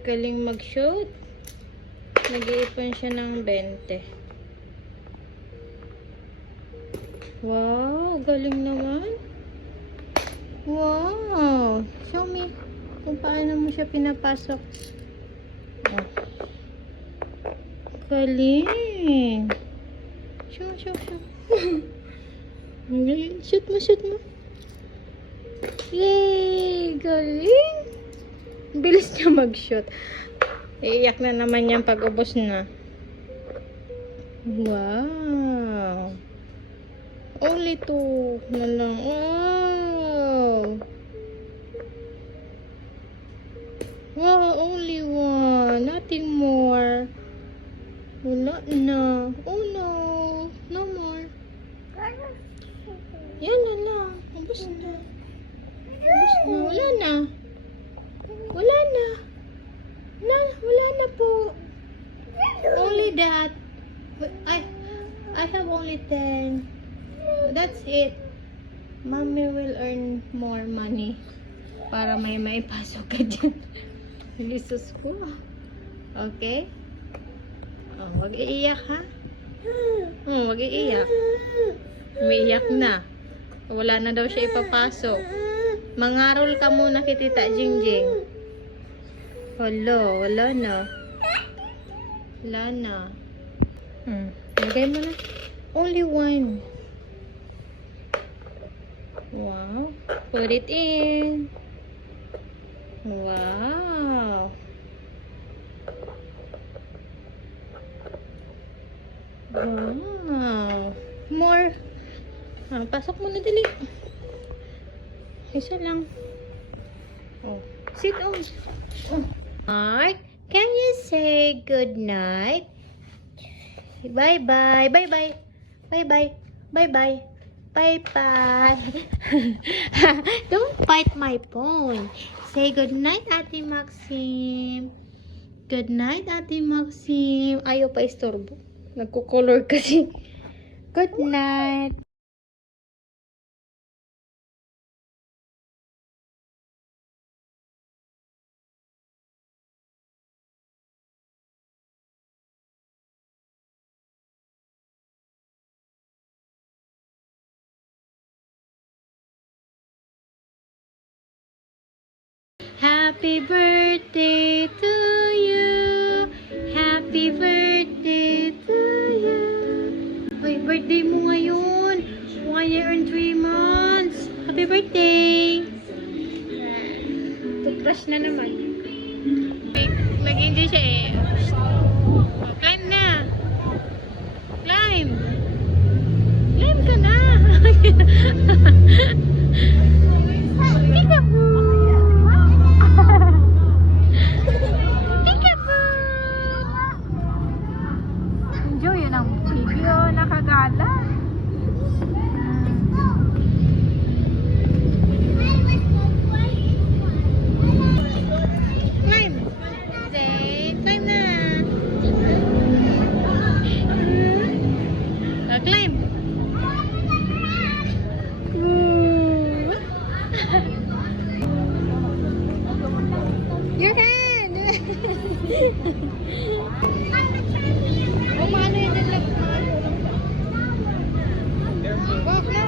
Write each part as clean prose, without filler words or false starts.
Galing mag-shoot. Nag-iipon siya ng 20. Wow, galing naman. Wow. Show me kung paano mo siya pinapasok. Oh. Galing. Show. Shoot mo. Yay! Galing. Bilis niya mag-shoot. Iiyak na naman yan pag ubos na. Wow. Only 2 na lang. Wow, only 1. Nothing more. Wala na. Oh no. No more. Yan na lang. Ubos na. Wala na. Wala na po. Only that. I have only 10. That's it. Mommy will earn more money para may maipasok ka dyan. Jesus ko. Okay? Oh, wag iiyak ha? Oh, wag iiyak. Umiiyak na. Wala na daw siya ipapasok. Mangarol ka muna kay Tita Jingjing. Wala na. Lagay mo na. Only 1. Wow. Put it in. Wow. Wow. More. Pasok mo na dali. Isa lang. Oh. Sit on. Oh. Mark, can you say good night? Bye-bye. Bye-bye. Bye-bye. Bye-bye. Bye-bye. Don't bite my phone. Say good night, Ate Maxim. Good night, Ate Maxim. Ayaw pa istorbo. Nagko-color kasi. Good night. Happy birthday to you. Happy birthday to you. Uy, birthday mo ngayon. 1 year and 3 months. Happy birthday. Toothbrush na naman. Nag-enjoy siya eh. Climb na. Climb. Climb ka na. Enjoy yun ang video, nakagala. Climb! Zay, climb na! Climb! Your hand! Umano yun din lang. Wag na.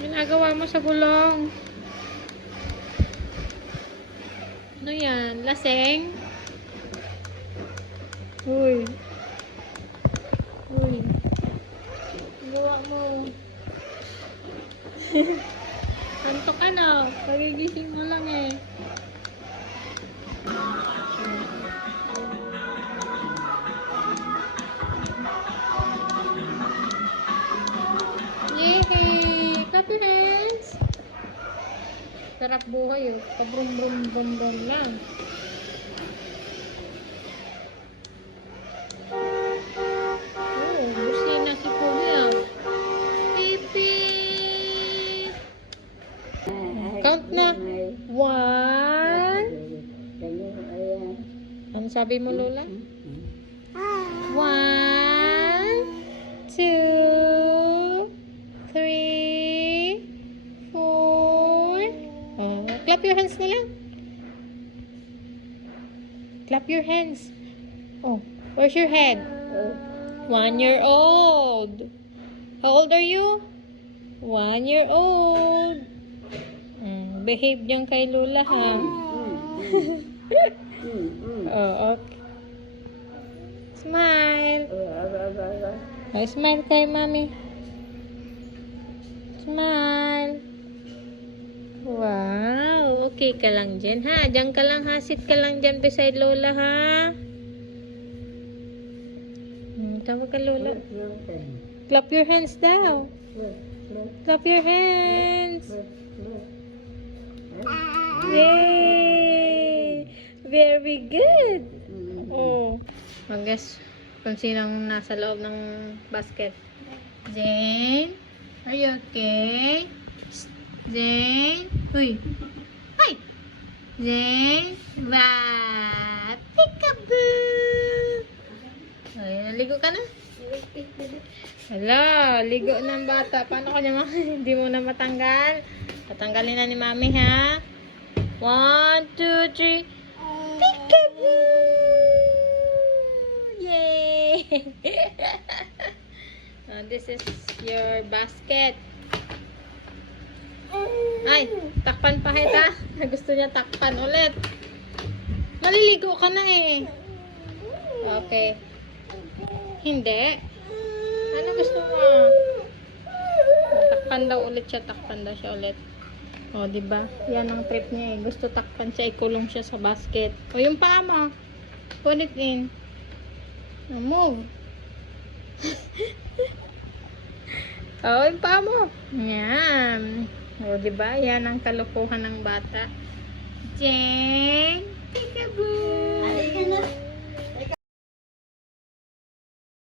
Ginagawa mo sa gulong. Ano yan? Laseng? Uy. Uy. Gawa mo. Antok ka na. Pagigising mo lang eh. Yay! Clap your hands! Sarap buhay oh. Pabrum-brum-brum-brum lang. Oh, busina si Kuya. Pipi! Count na. 1. Ano sabi mo, Lola? 1, 2, 3, 4. Clap your hands na lang. Clap your hands. Oh, where's your head? 1 year old. How old are you? 1 year old. Behave dyan kay Lola, ha? Oh, okay. Smile. Oh, smile kay Mami. Smile. Wow. Okay ka lang dyan, ha? Diyan ka lang, ha? Sit ka lang dyan beside Lola, ha? Tawag ka, Lola. Clap your hands daw. Clap your hands. Yay! Very good. Oh. Mag-guess kung sinong nasa loob ng basket. Jane? Are you okay? Jane? Uy! Hi! Jane? Wow! Peekaboo! Ay, naligo ka na? Hala, ligo ng bata. Paano kanya hindi mo na matanggal? Tatanggalin na ni Mami, ha? 1, 2, 3. Peekaboo! Yay! This is your basket. Ay, takpan pa kita. Gusto niya takpan ulit. Maliligo ka na eh. Okay. Hindi. Ano gusto mo? Takpan daw ulit siya. Takpan daw siya ulit. O, diba? Yan ang trip niya eh. Gusto takpan siya. Ikulong siya sa basket. O, yung paa mo. Put it in. Now, move. O, yung paa mo. Yan. O, diba? Yan ang kalukuhan ng bata. Jane. Peekaboo.